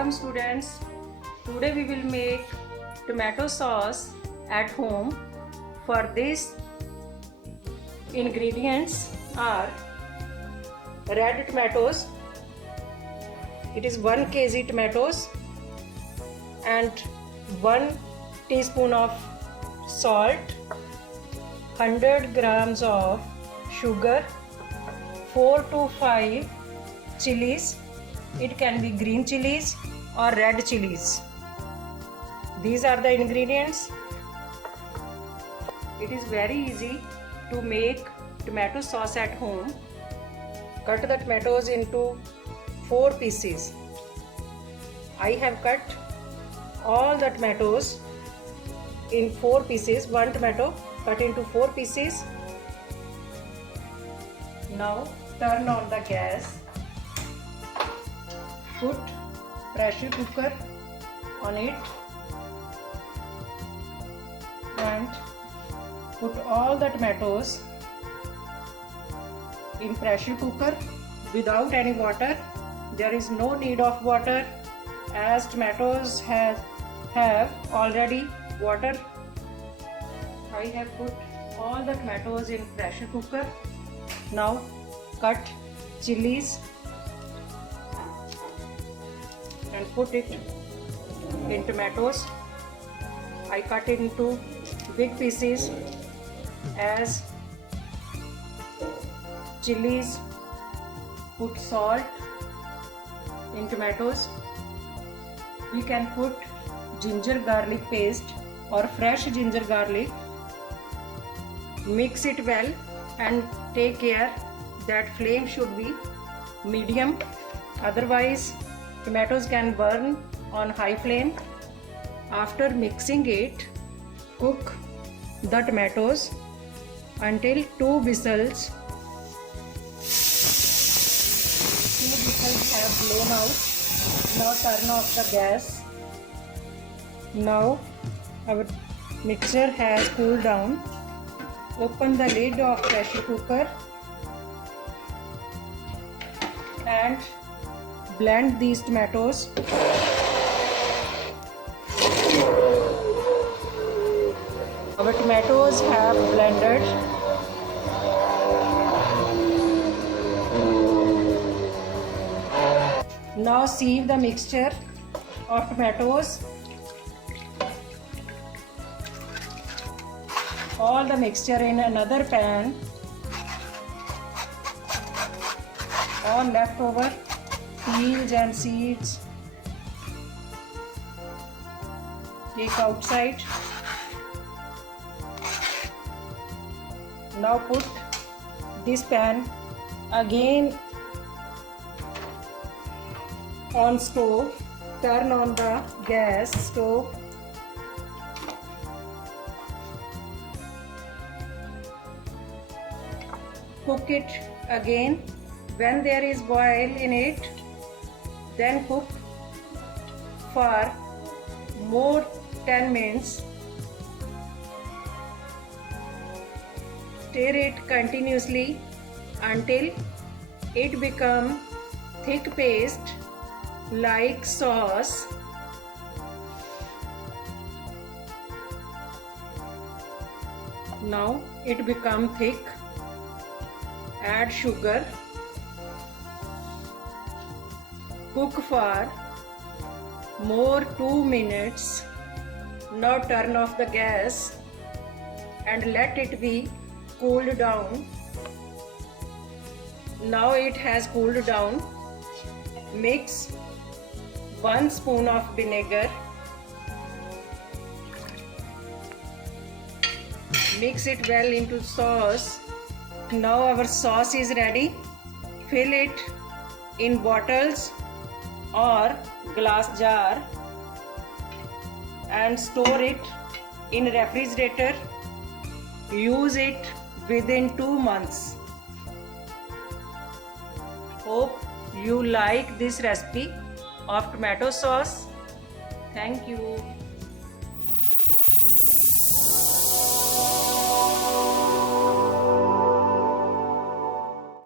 Welcome students. Today we will make tomato sauce at home. For this, ingredients are red tomatoes. It is 1 kg tomatoes and 1 teaspoon of salt, 100 grams of sugar, 4 to 5 chilies. It can be green chilies or red chilies. These are the ingredients. It is very easy to make tomato sauce at home. Cut the tomatoes into 4 pieces. I have cut all the tomatoes in 4 pieces. 1 tomato cut into 4 pieces. Now turn on the gas. Put pressure cooker on it and put all the tomatoes in pressure cooker without any water. There is no need of water as tomatoes have already water. I have put all the tomatoes in pressure cooker. Now cut chilies and put it in tomatoes. I cut it into big pieces as chilies. Put salt in tomatoes. We can put ginger garlic paste or fresh ginger garlic. Mix it well and take care that flame should be medium, otherwise tomatoes can burn on high flame. After mixing it, cook the tomatoes until 2 whistles. 2 whistles have blown out. Now turn off the gas. Now our mixture has cooled down. Open the lid of pressure cooker and blend these tomatoes. Our tomatoes have blended. Now sieve the mixture of tomatoes. All the mixture in another pan. All leftover peels and seeds take outside. Now put this pan again on stove. Turn on the gas stove. Cook it again. When there is boil in it, then cook for more 10 minutes. Stir it continuously until it becomes thick paste like sauce. Now it becomes thick. Add sugar. Cook for more 2 minutes. Now turn off the gas and let it be cooled down. Now it has cooled down. Mix 1 spoon of vinegar. Mix it well into sauce. Now our sauce is ready. Fill it in bottles or glass jar and store it in refrigerator. Use it within 2 months. Hope you like this recipe of tomato sauce. Thank you.